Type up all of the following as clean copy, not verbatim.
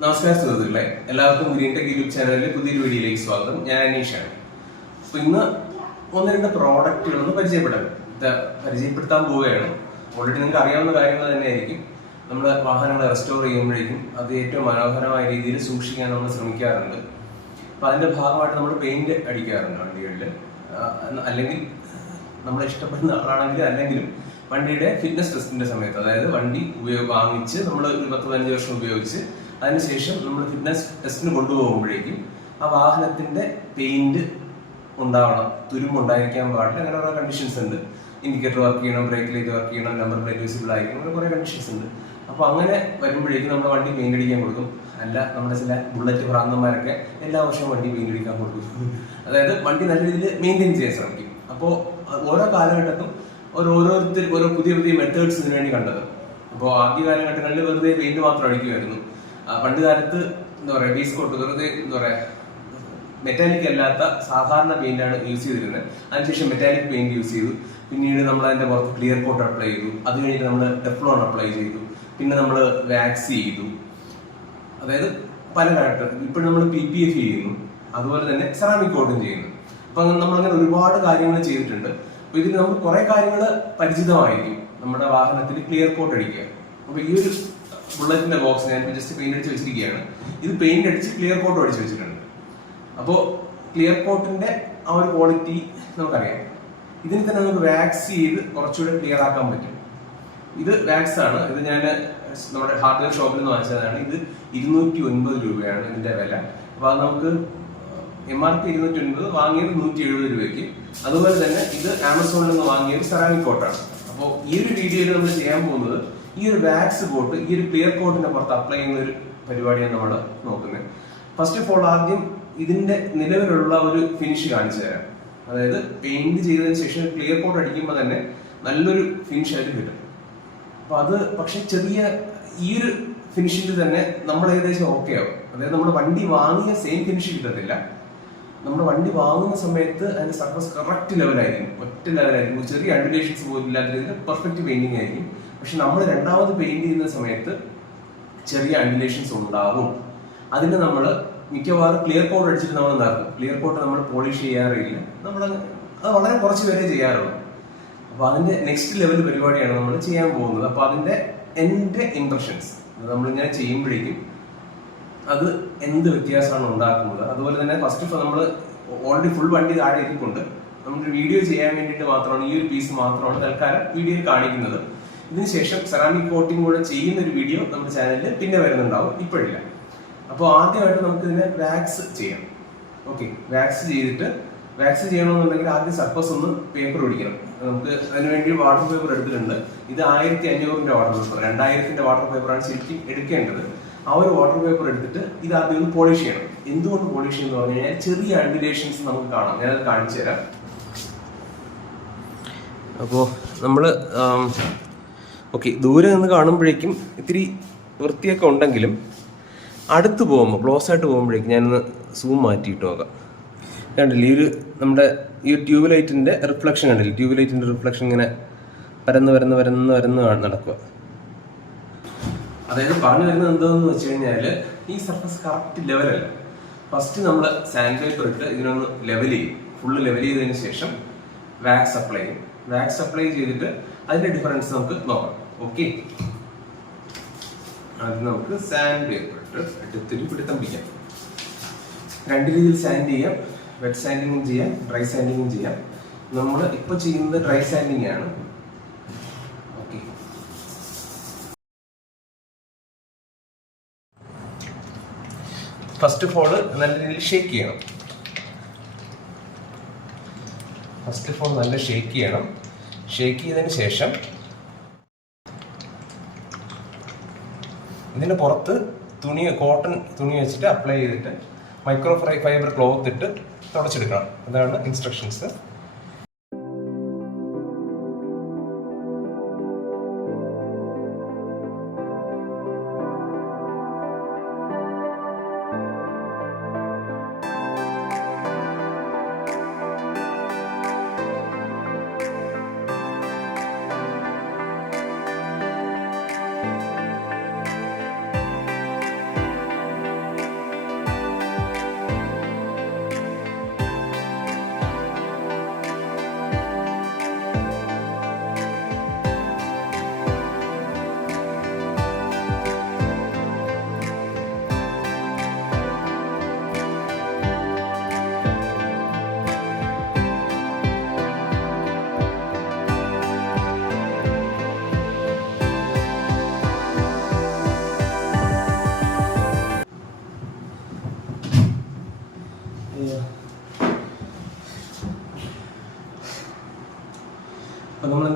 നമസ്കാരം സുഹൃത്തുക്കളെ, എല്ലാവർക്കും ഗ്രീൻ ടെക് യൂട്യൂബ് ചാനലിലെ പുതിയൊരു വീഡിയോയിലേക്ക് സ്വാഗതം. ഞാൻ അനീഷാണ്. അപ്പൊ ഇന്ന് ഒന്ന് രണ്ട് പ്രോഡക്റ്റുകളൊന്ന് പരിചയപ്പെടുത്താൻ പോവുകയാണ്. ഓൾറെഡി നിങ്ങൾക്ക് അറിയാവുന്ന കാര്യങ്ങൾ തന്നെയായിരിക്കും. നമ്മുടെ വാഹനങ്ങൾ റെസ്റ്റോർ ചെയ്യുമ്പോഴേക്കും അത് ഏറ്റവും മനോഹരമായ രീതിയിൽ സൂക്ഷിക്കാൻ നമ്മൾ ശ്രമിക്കാറുണ്ട്. അപ്പൊ അതിന്റെ ഭാഗമായിട്ട് നമ്മൾ പെയിന്റ് അടിക്കാറുണ്ട് വണ്ടികളിൽ. അല്ലെങ്കിൽ നമ്മൾ ഇഷ്ടപ്പെടുന്ന ആളാണെങ്കിൽ അല്ലെങ്കിലും വണ്ടിയുടെ ഫിറ്റ്നസ് ടെസ്റ്റിന്റെ സമയത്ത്, അതായത് വണ്ടി വാങ്ങിച്ച് നമ്മൾ ഒരു 10-15 വർഷം ഉപയോഗിച്ച് അതിനുശേഷം നമ്മൾ ഫിറ്റ്നസ് ടെസ്റ്റിന് കൊണ്ടുപോകുമ്പോഴേക്കും ആ വാഹനത്തിന്റെ പെയിന്റ് ഉണ്ടാവണം, തുരുമ്പുണ്ടായിരിക്കാൻ പാടില്ല. അങ്ങനെ ഓരോ കണ്ടീഷൻസ് ഉണ്ട്. ഇൻഡിക്കേറ്റർ വർക്ക് ചെയ്യണം, ബ്രേക്ക് ലൈറ്റ് വർക്ക് ചെയ്യണം, നമ്പർ പ്ലേറ്റ് വിസിബിൾ ആയിരിക്കണം, അങ്ങനെ കുറെ കണ്ടീഷൻസ് ഉണ്ട്. അപ്പൊ അങ്ങനെ വരുമ്പോഴേക്കും നമ്മുടെ വണ്ടി പെയിന്റ് അടിക്കാൻ കൊടുക്കും. അല്ല, നമ്മുടെ ചില ബുള്ളറ്റ് ഭ്രാന്തന്മാരൊക്കെ എല്ലാ വർഷവും വണ്ടി പെയിന്റ് അടിക്കാൻ കൊടുക്കും. അതായത് വണ്ടി നല്ല രീതിയിൽ മെയിൻറ്റെയിൻ ചെയ്യാൻ ശ്രമിക്കും. അപ്പോൾ ഓരോ കാലഘട്ടത്തും ഓരോരുത്തർ ഓരോ പുതിയ പുതിയ മെത്തേഡ്സ് ഇതിനു വേണ്ടി കണ്ടത്. അപ്പോൾ ആദ്യ കാലഘട്ടങ്ങളിൽ വെറുതെ പെയിന്റ് മാത്രം അടിക്കുമായിരുന്നു. പണ്ട് കാലത്ത് എന്താ പറയുക, ബേസ് കോട്ട് വെറുതെ മെറ്റാലിക് അല്ലാത്ത സാധാരണ പെയിന്റാണ് യൂസ് ചെയ്തിരുന്നത്. അതിനുശേഷം മെറ്റാലിക് പെയിന്റ് യൂസ് ചെയ്തു. പിന്നീട് നമ്മൾ അതിന്റെ പുറത്ത് ക്ലിയർ കോട്ട് അപ്ലൈ ചെയ്തു. അത് കഴിഞ്ഞിട്ട് നമ്മൾ ടെഫ്ലോൺ അപ്ലൈ ചെയ്തു. പിന്നെ നമ്മൾ വാക്സ് ചെയ്തു. അതായത് പല കാലഘട്ടം. ഇപ്പോഴും നമ്മൾ PPF ചെയ്യുന്നു, അതുപോലെ തന്നെ സെറാമിക് കോട്ടും ചെയ്യുന്നു. അപ്പൊ നമ്മളങ്ങനെ ഒരുപാട് കാര്യങ്ങൾ ചെയ്തിട്ടുണ്ട്. അപ്പൊ ഇതിൽ നമുക്ക് കുറെ കാര്യങ്ങൾ പരിചിതമായിരിക്കും. നമ്മുടെ വാഹനത്തിൽ ക്ലിയർ കോട്ട് അടിക്കുക. അപ്പൊ ഈ ഒരു ബുള്ളറ്റിന്റെ ബോക്സ് ഞാൻ ജസ്റ്റ് പെയിന്റ് അടിച്ച് വെച്ചിരിക്കുകയാണ്. ഇത് പെയിന്റ് അടിച്ച് ക്ലിയർ കോട്ടും അടിച്ച് വെച്ചിട്ടുണ്ട്. അപ്പോൾ ക്ലിയർ കോട്ടിന്റെ ആ ഒരു ക്വാളിറ്റി നമുക്കറിയാം. ഇതിന് തന്നെ നമുക്ക് വാക്സ് ചെയ്ത് കുറച്ചുകൂടെ ക്ലിയർ ആക്കാൻ പറ്റും. ഇത് വാക്സ് ആണ്. ഇത് ഞാൻ നമ്മുടെ ഹാർഡ്വെയർ ഷോപ്പിൽ നിന്ന് വാങ്ങിച്ചതാണ്. ഇത് 209 രൂപയാണ് ഇതിന്റെ വില. അപ്പൊ അത് നമുക്ക് MRP 209, വാങ്ങിയത് 170 രൂപയ്ക്ക്. അതുപോലെ തന്നെ ഇത് ആമസോണിൽ നിന്ന് വാങ്ങിയത് സെറാമിക് കോട്ടാണ്. അപ്പോൾ ഈ ഒരു വീഡിയോയിൽ നമ്മൾ ചെയ്യാൻ പോകുന്നത് ഈ ഒരു വാക്സ് കോട്ട് ഈ ഒരു ക്ലിയർ കോട്ടിന്റെ പുറത്ത് അപ്ലൈ ചെയ്യുന്ന ഒരു പരിപാടിയാണ് നമ്മൾ നോക്കുന്നത്. ഫസ്റ്റ് ഓഫ് ഓൾ ആദ്യം ഇതിന്റെ നിലവിലുള്ള ഒരു ഫിനിഷ് കാണിച്ചു തരാം. അതായത് പെയിന്റ് ചെയ്തതിനു ശേഷം ക്ലിയർ കോട്ട് അടിക്കുമ്പോൾ തന്നെ നല്ലൊരു ഫിനിഷ് ആയിട്ട് കിട്ടും. അപ്പൊ അത് പക്ഷെ ചെറിയ ഈ ഒരു ഫിനിഷിൽ തന്നെ നമ്മൾ ഏകദേശം ഓക്കെ ആവും. അതായത് നമ്മുടെ വണ്ടി വാങ്ങിയ സെയിം ഫിനിഷ് കിട്ടത്തില്ല. നമ്മുടെ വണ്ടി വാങ്ങുന്ന സമയത്ത് അതിന്റെ സർഫസ് കറക്റ്റ് ലെവലായിരിക്കും, ഒറ്റ ലെവലായിരിക്കും, ചെറിയ അഡുലേഷൻസ് പോലും ഇല്ലാത്ത രീതിയിൽ പെർഫെക്റ്റ് പെയിന്റിംഗ് ആയിരിക്കും. പക്ഷെ നമ്മൾ രണ്ടാമത് പെയിന്റ് ചെയ്യുന്ന സമയത്ത് ചെറിയ അഡുലേഷൻസ് ഉണ്ടാവും. അതിന് നമ്മൾ മിക്കവാറും ക്ലിയർ കോട്ട് അടിച്ചിട്ട് നമ്മൾ എന്താക്കും, ക്ലിയർ കോട്ട് നമ്മൾ പോളിഷ് ചെയ്യാറില്ല. നമ്മൾ അത് വളരെ കുറച്ച് പേരെ ചെയ്യാറുള്ളൂ. അപ്പൊ അതിന്റെ നെക്സ്റ്റ് ലെവൽ പരിപാടിയാണ് നമ്മൾ ചെയ്യാൻ പോകുന്നത്. അപ്പൊ അതിന്റെ എന്റെ ഇംപ്രഷൻസ് നമ്മളിങ്ങനെ ചെയ്യുമ്പോഴേക്കും അത് എന്ത് വ്യത്യാസമാണ് ഉണ്ടാക്കുന്നത്. അതുപോലെ തന്നെ ഫസ്റ്റ് ഓഫ് നമ്മൾ ഓൾറെഡി ഫുൾ വണ്ടി താഴെ ഇരിപ്പുണ്ട്. നമ്മളൊരു വീഡിയോ ചെയ്യാൻ വേണ്ടിയിട്ട് മാത്രമാണ് ഈ ഒരു പീസ് മാത്രമാണ് തൽക്കാലം വീഡിയോയിൽ കാണിക്കുന്നത്. ഇതിനുശേഷം സെറാമിക് കോട്ടിംഗ് കൂടെ ചെയ്യുന്ന ഒരു വീഡിയോ നമ്മുടെ ചാനലിൽ പിന്നെ വരുന്നുണ്ടാവും, ഇപ്പോഴില്ല. അപ്പോൾ ആദ്യമായിട്ട് നമുക്ക് ഇതിനെ വാക്സ് ചെയ്യാം. ഓക്കെ, വാക്സ് ചെയ്യണമെന്നുണ്ടെങ്കിൽ ആദ്യം സർഫസ് ഒന്ന് പേപ്പർ പിടിക്കണം. നമുക്ക് അതിനുവേണ്ടി വാട്ടർ പേപ്പർ എടുത്തിട്ടുണ്ട്. ഇത് 1500 വാട്ടർ പേപ്പർ, 2000 വാട്ടർ പേപ്പറാണ് ശരിക്കും എടുക്കേണ്ടത്. ആ ഒരു വാട്ടർ പേപ്പർ എടുത്തിട്ട് ഇത് ആദ്യം ഒന്ന് പോളിഷ് ചെയ്യണം. എന്തുകൊണ്ട് പോളിഷ് ചെയ്യുന്നു പറഞ്ഞു കഴിഞ്ഞാൽ ചെറിയ അഡുലേഷൻസ് നമുക്ക് കാണാം. ഞാനത് കാണിച്ചു തരാം. അപ്പോൾ നമ്മൾ ഓക്കെ, ദൂരെ നിന്ന് കാണുമ്പോഴേക്കും ഇത്തിരി വൃത്തിയൊക്കെ ഉണ്ടെങ്കിലും അടുത്ത് പോകുമ്പോൾ, ക്ലോസ് ആയിട്ട് പോകുമ്പോഴേക്കും ഞാനൊന്ന് സൂം മാറ്റിയിട്ട് നോക്കാം. കണ്ടില്ല, നമ്മുടെ ഈ ട്യൂബ് ലൈറ്റിന്റെ റിഫ്ലക്ഷൻ കണ്ടില്ല? ട്യൂബ് ലൈറ്റിന്റെ റിഫ്ലക്ഷൻ ഇങ്ങനെ പരന്ന് നടക്കുക. അതായത് പറഞ്ഞു വരുന്നത് എന്താണെന്ന് വെച്ച് കഴിഞ്ഞാൽ ഈ സർഫസ് കറക്റ്റ് ലെവലല്ല. ഫസ്റ്റ് നമ്മൾ സാൻഡ് പേപ്പർ ഇട്ട് ഇതിനൊന്ന് ലെവൽ ചെയ്യും. ഫുള്ള് ലെവൽ ചെയ്തതിന് ശേഷം വാക്സ് അപ്ലൈ ചെയ്യും. വാക്സ് അപ്ലൈ ചെയ്തിട്ട് അതിന്റെ ഡിഫറൻസ് നമുക്ക് നോക്കാം. ഓക്കെ, അത് നമുക്ക് സാൻഡ് പേപ്പർ ഇട്ട് എടുത്തിട്ട് പിടുത്തം പിടിക്കാം. രണ്ട് രീതിയിൽ സാൻഡ് ചെയ്യാം. വെറ്റ് സാൻഡിങ്ങും ചെയ്യാം, ഡ്രൈ സാൻഡിങ്ങും ചെയ്യാം. നമ്മൾ ഇപ്പൊ ചെയ്യുന്നത് ഡ്രൈ സാൻഡിങ് ആണ്. ഓക്കെ, ഫസ്റ്റ് ഓഫ് ഓൾ നല്ല രീതിയിൽ ഷേക്ക് ചെയ്യണം. ഷേക്ക് ചെയ്തതിന് ശേഷം ഇതിന്റെ പുറത്ത് കോട്ടൺ തുണി വെച്ചിട്ട് അപ്ലൈ ചെയ്തിട്ട് മൈക്രോ ഫൈബർ ക്ലോത്ത് ഇട്ട് തുടച്ചെടുക്കണം. അതാണ് ഇൻസ്ട്രക്ഷൻസ്.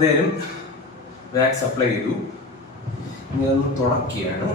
എന്തായാലും വാക്സ് അപ്ലൈ ചെയ്തു. ഇനി അതൊന്ന് തുടക്കുകയാണ്.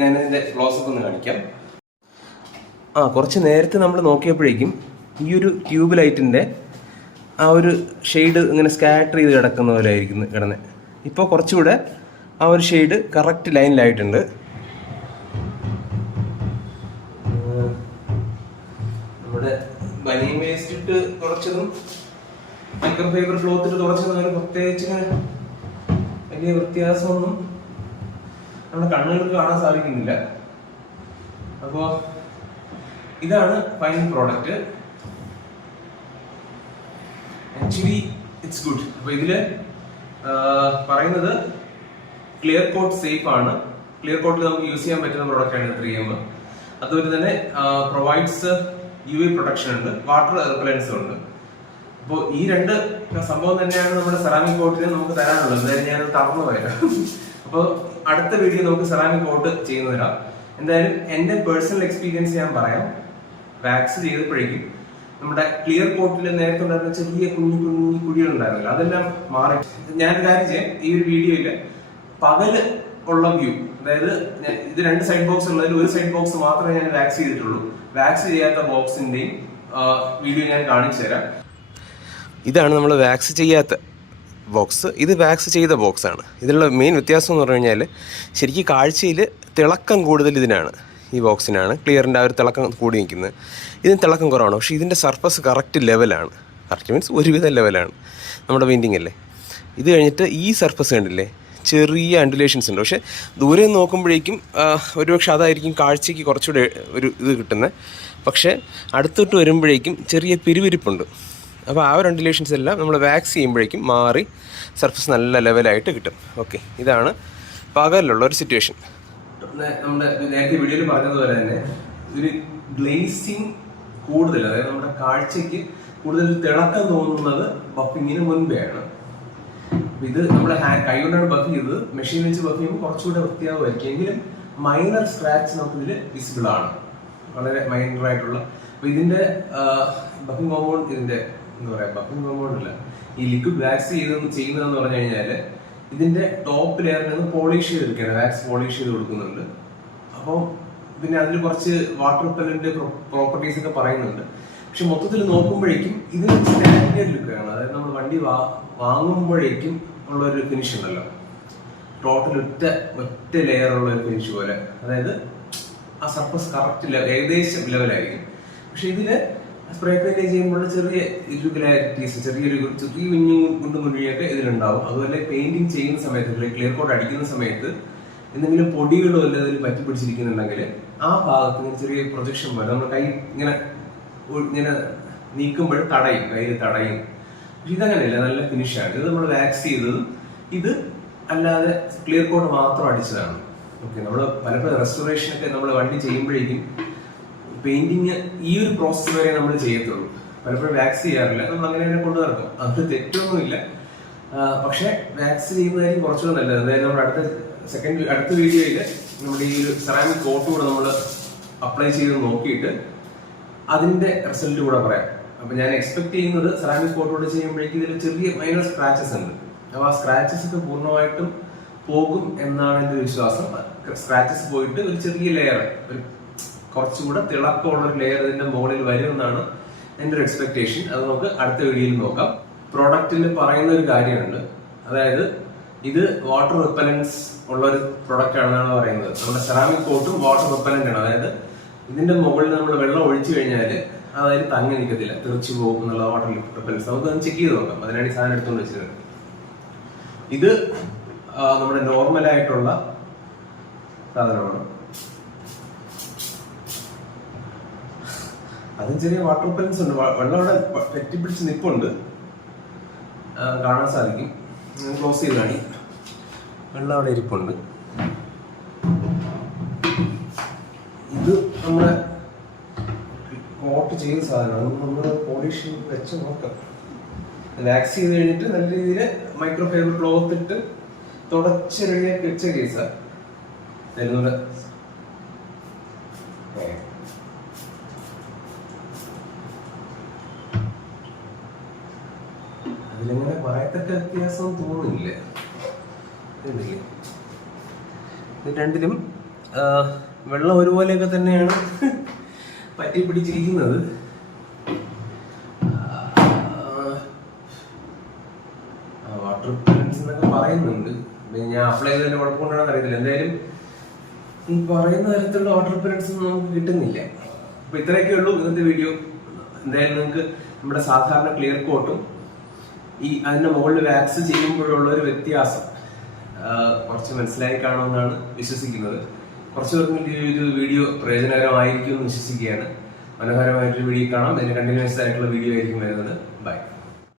ഞാനതിൻ്റെ ക്ലോസപ്പ് ഒന്ന് കാണിക്കാം. കുറച്ച് നേരത്തെ നമ്മൾ നോക്കിയപ്പോഴേക്കും ഈ ഒരു ട്യൂബ് ലൈറ്റിൻ്റെ ആ ഒരു ഷെയ്ഡ് ഇങ്ങനെ സ്കാറ്റർ ചെയ്ത് കിടക്കുന്ന പോലെ ആയിരിക്കുന്നു കിടന്നത്. ഇപ്പോൾ കുറച്ചുകൂടെ ആ ഒരു ഷെയ്ഡ് കറക്റ്റ് ലൈനിലായിട്ടുണ്ട്. നമ്മുടെ ബനിയൻ വേസ്റ്റ് ഇട്ട് കുറച്ചതും മൈക്രോ ഫൈബർ ക്ലോത്ത് ഇട്ട് കുറച്ചതും അങ്ങനെ പ്രത്യേകിച്ച് വലിയ വ്യത്യാസമൊന്നും നമ്മുടെ കണ്ണുകൾക്ക് കാണാൻ സാധിക്കുന്നില്ല. അപ്പോൾ ഇതാണ് final product. Actually it's good. അപ്പോൾ ഇതിൽ പറയുന്നത് ക്ലിയർ കോട്ട് സേഫ് ആണ്. ക്ലിയർ കോട്ടിൽ നമുക്ക് യൂസ് ചെയ്യാൻ പറ്റുന്ന പ്രോഡക്റ്റാണ് 3M. അതുപോലെ തന്നെ പ്രൊവൈഡ്സ് UV പ്രൊട്ടക്ഷൻ ഉണ്ട്, വാട്ടർ റിപ്പലൻസും ഉണ്ട്. അപ്പോൾ ഈ രണ്ട് സംഭവം തന്നെയാണ് നമ്മുടെ സെറാമിക് കോട്ടിന് നമുക്ക് തരാനുള്ളത്. എന്തായാലും ഞാൻ തറന്നു പോയാൽ. അപ്പോൾ അടുത്ത വീഡിയോ നമുക്ക് സെറാമിക് കോട്ട് ചെയ്യുന്നതിനാ. എന്തായാലും എൻ്റെ പേഴ്സണൽ എക്സ്പീരിയൻസ് ഞാൻ പറയാം. വാക്സ് ചെയ്തപ്പോഴേക്കും നമ്മുടെ ക്ലിയർ കോട്ടിൽ നേരത്തെ ഉണ്ടായിരുന്ന ചെറിയ കുഞ്ഞു കുഴികൾ ഉണ്ടായിരുന്നില്ല, അതെല്ലാം മാറി. ഞാനൊരു കാര്യം ചെയ്യാം, ഈ ഒരു വീഡിയോയിൽ പകല് ഉള്ള വ്യൂ, അതായത് ഇത് 2 സൈഡ് ബോക്സ് ഉള്ളതിൽ ഒരു സൈഡ് ബോക്സ് മാത്രമേ ഞാൻ വാക്സ് ചെയ്തിട്ടുള്ളൂ. വാക്സ് ചെയ്യാത്ത ബോക്സിന്റെയും വീഡിയോ ഞാൻ കാണിച്ചു തരാം. ഇതാണ് നമ്മൾ വാക്സ് ചെയ്യാത്ത ബോക്സ്, ഇത് വാക്സ് ചെയ്ത ബോക്സാണ്. ഇതിലുള്ള മെയിൻ വ്യത്യാസം എന്ന് പറഞ്ഞു കഴിഞ്ഞാൽ ശരിക്കും കാഴ്ചയിൽ തിളക്കം കൂടുതൽ ഇതിനാണ്, ഈ ബോക്സിനാണ് ക്ലിയറിൻ്റെ ആ ഒരു തിളക്കം കൂടി നിൽക്കുന്നത്. ഇതിന് തിളക്കം കുറവാണ്, പക്ഷേ ഇതിൻ്റെ സർഫസ് കറക്റ്റ് ലെവലാണ്. കറക്റ്റ് മീൻസ് ഒരുവിധം ലെവലാണ്. നമ്മുടെ പെയിൻറ്റിങ് അല്ലേ. ഇത് കഴിഞ്ഞിട്ട് ഈ സർഫസ് കണ്ടില്ലേ, ചെറിയ ആൻഡുലേഷൻസ് ഉണ്ട്. പക്ഷേ ദൂരെ നോക്കുമ്പോഴേക്കും ഒരുപക്ഷെ അതായിരിക്കും കാഴ്ചയ്ക്ക് കുറച്ചുകൂടെ ഒരു ഇത് കിട്ടുന്നത്. പക്ഷേ അടുത്തോട്ട് വരുമ്പോഴേക്കും ചെറിയ പിരിവിരിപ്പുണ്ട്. അപ്പോൾ ആ ഒരു ആൻഡുലേഷൻസ് എല്ലാം നമ്മൾ വാക്സ് ചെയ്യുമ്പോഴേക്കും മാറി സർഫസ് നല്ല ലെവലായിട്ട് കിട്ടും. ഓക്കെ, ഇതാണ് പകലിലുള്ള ഒരു സിറ്റുവേഷൻ. നമ്മുടെ നേരത്തെ വീഡിയോയിൽ പറഞ്ഞതുപോലെ തന്നെ ഒരു ഗ്ലേസിങ് കൂടുതൽ, അതായത് നമ്മുടെ കാഴ്ചയ്ക്ക് കൂടുതൽ തിളക്കം തോന്നുന്നത് ബഫിങ്ങിന് മുൻപെയാണ്. ഇത് നമ്മുടെ കൈ കൊണ്ടാണ് ബഫ് ചെയ്തത്. മെഷീൻ വെച്ച് ബഫ് ചെയ്യുമ്പോൾ കുറച്ചുകൂടെ വൃത്തിയാകുമായിരിക്കും. എങ്കിലും മൈനർ സ്ക്രാച്ച് നമുക്കിതിൽ വിസിബിൾ ആണ്, വളരെ മൈനർ ആയിട്ടുള്ള. അപ്പൊ ഇതിന്റെ ബഫിംഗ് കോമ്പൗണ്ട്, ഇതിന്റെ എന്താ പറയാ, ബഫിംഗ് കോമ്പൗണ്ട് അല്ല, ഈ ലിക്വിഡ് വാക്സ് ചെയ്യുന്നതെന്ന് പറഞ്ഞു കഴിഞ്ഞാല് ഇതിന്റെ ടോപ്പ് ലെയറിൽ നിന്ന് പോളിഷ് ചെയ്തെടുക്കുകയാണ്, വാക്സ് പോളിഷ് ചെയ്ത് കൊടുക്കുന്നുണ്ട്. അപ്പോൾ പിന്നെ അതിൽ കുറച്ച് വാട്ടർ റിപ്പല്ലന്റ് പ്രോപ്പർട്ടീസ് ഒക്കെ പറയുന്നുണ്ട്. പക്ഷെ മൊത്തത്തിൽ നോക്കുമ്പോഴേക്കും ഇതിന് സ്റ്റാൻഡേർഡ് ലുക്കാണ്. അതായത് നമ്മൾ വണ്ടി വാങ്ങുമ്പോഴേക്കും ഉള്ള ഒരു ഫിനിഷ് ഉണ്ടല്ലോ, ടോട്ടൽ ഒറ്റ ലെയറുള്ള ഒരു ഫിനിഷ് പോലെ. അതായത് ആ സർഫസ് കറക്റ്റ് ഏകദേശം ലെവലായിരിക്കും. പക്ഷെ ഇതില് സ്പ്രേ പെയിന്റ് ചെയ്യുമ്പോൾ ചെറിയ ഇറഗുലാരിറ്റീസ്, ചെറിയ കുഞ്ഞിയൊക്കെ ഇതിലുണ്ടാവും. അതുപോലെ പെയിന്റിങ് ചെയ്യുന്ന സമയത്ത്, ക്ലിയർ കോട്ട് അടിക്കുന്ന സമയത്ത് എന്തെങ്കിലും പൊടികളോ അല്ല അതിൽ പറ്റി പിടിച്ചിരിക്കുന്നുണ്ടെങ്കിൽ ആ ഭാഗത്ത് ചെറിയ പ്രൊജക്ഷൻ പോലെ നമ്മുടെ കൈ ഇങ്ങനെ നീക്കുമ്പോൾ തടയും, കയ്യിൽ തടയും. പക്ഷെ ഇതങ്ങനെയല്ല, നല്ല ഫിനിഷാണ്. ഇത് നമ്മൾ വാക്സ് ചെയ്തതും ഇത് അല്ലാതെ ക്ലിയർ കോട്ട് മാത്രം അടിച്ചതാണ്. ഓക്കെ, നമ്മൾ പലപ്പോഴും റെസ്റ്റോറേഷനൊക്കെ നമ്മൾ വണ്ടി ചെയ്യുമ്പോഴേക്കും പെയിന്റിങ് ഈ ഒരു പ്രോസസ്സ് വരെ നമ്മൾ ചെയ്യത്തുള്ളൂ, പലപ്പോഴും വാക്സ് ചെയ്യാറില്ല. നമ്മൾ അങ്ങനെ തന്നെ കൊണ്ടു നടക്കും, അത് തെറ്റൊന്നുമില്ല. പക്ഷെ വാക്സ് ചെയ്യുന്നതായിരിക്കും കുറച്ചുകൂടെ നല്ലത്. അതായത് നമ്മുടെ അടുത്ത വീഡിയോയിൽ നമ്മുടെ ഈ ഒരു സെറാമിക് കോട്ട് കൂടെ നമ്മൾ അപ്ലൈ ചെയ്ത് നോക്കിയിട്ട് അതിന്റെ റിസൾട്ട് കൂടെ പറയാം. അപ്പൊ ഞാൻ എക്സ്പെക്ട് ചെയ്യുന്നത് സെറാമിക് കോട്ട് കൂടെ ചെയ്യുമ്പോഴേക്കും ഇതിൽ ചെറിയ മൈനർ സ്ക്രാച്ചസ് ഉണ്ട്. അപ്പൊ ആ സ്ക്രാച്ചസ് ഒക്കെ പൂർണ്ണമായിട്ടും പോകും എന്നാണ് എൻ്റെ വിശ്വാസം. സ്ക്രാച്ചസ് പോയിട്ട് ഒരു ചെറിയ ലെയർ, ഒരു കുറച്ചുകൂടെ തിളക്കമുള്ള ഒരു ലെയർ ഇതിന്റെ മുകളിൽ വരുമെന്നാണ് എൻ്റെ ഒരു എക്സ്പെക്ടേഷൻ. അത് നമുക്ക് അടുത്ത വീഡിയോയിൽ നോക്കാം. പ്രോഡക്റ്റിൽ പറയുന്ന ഒരു കാര്യമുണ്ട്, അതായത് ഇത് വാട്ടർ റിപ്പലൻസ് ഉള്ള ഒരു പ്രൊഡക്റ്റ് ആണെന്നാണ് പറയുന്നത്. നമ്മുടെ സെറാമിക് കോട്ടും വാട്ടർ റിപ്പലന്റ് ആണ്. അതായത് ഇതിന്റെ മുകളിൽ നമ്മൾ വെള്ളം ഒഴിച്ചു കഴിഞ്ഞാൽ അതായത് തങ്ങി നിൽക്കത്തില്ല, തെറിച്ചു പോകും എന്നുള്ള വാട്ടർ റിപ്പലൻസ്. നമുക്ക് അത് ചെക്ക് ചെയ്ത് നോക്കാം. അതിനാണ് ഈ സാധനം എടുത്തുകൊണ്ട് വെച്ചത്. ഇത് നമ്മുടെ നോർമൽ ആയിട്ടുള്ള സാധനമാണ്. അതും ചെറിയ വാട്ടർ റിപ്പലൻസ് ഉണ്ട്. വെള്ളം അവിടെ വെറ്റിപ്പിടിച്ച് നിൽപ്പുണ്ട്, കാണാൻ സാധിക്കും. ക്ലോസ് ചെയ്ത് കാണി, വെള്ളം അവിടെ ഇരിപ്പുണ്ട്. ഇത് നമ്മുടെ കോട്ട് ചെയ്ത സാധനമാണ്. നമ്മൾ പോളിഷ് വെച്ച് നോക്കാം. വാക്സ് ചെയ്ത് കഴിഞ്ഞിട്ട് നല്ല രീതിയിൽ മൈക്രോ ഫൈബർ ക്ലോത്ത് ഇട്ട് തുടച്ച് റെഡിയാക്കി വെച്ച കേസാണ്. അതിലങ്ങനെ പറയത്തക്ക വ്യത്യാസം തോന്നുന്നില്ല. ഇത് രണ്ടിലും വെള്ളം ഒരുപോലെയൊക്കെ തന്നെയാണ് പറ്റി പിടിച്ചിരിക്കുന്നത്. വാട്ടർ റിപ്പലൻസ് എന്നൊക്കെ പറയുന്നുണ്ട്. ഞാൻ അപ്ലൈ ചെയ്തതിന്റെ കുഴപ്പമുണ്ടാണെന്ന് അറിയത്തില്ല. എന്തായാലും ഈ പറയുന്ന തരത്തിലുള്ള വാട്ടർ റിപ്പലൻസ് ഒന്നും നമുക്ക് കിട്ടുന്നില്ല. അപ്പൊ ഇത്രയൊക്കെ ഉള്ളൂ ഇന്നത്തെ വീഡിയോ. എന്തായാലും നിങ്ങൾക്ക് നമ്മുടെ സാധാരണ ക്ലിയർ കോട്ടും ഈ അതിന്റെ മുകളിൽ വാക്സ് ചെയ്യുമ്പോഴുള്ള ഒരു വ്യത്യാസം കുറച്ച് മനസ്സിലായി കാണുമെന്നാണ് വിശ്വസിക്കുന്നത്. കുറച്ച് പേർക്ക് ഒരു വീഡിയോ പ്രയോജനകരമായിരിക്കും എന്ന് വിശ്വസിക്കുകയാണ്. മനോഹരമായിട്ടൊരു വീഡിയോ കാണാം. അതിന് കണ്ടിന്യൂസ് ആയിട്ടുള്ള വീഡിയോ ആയിരിക്കും വരുന്നത്. ബൈ.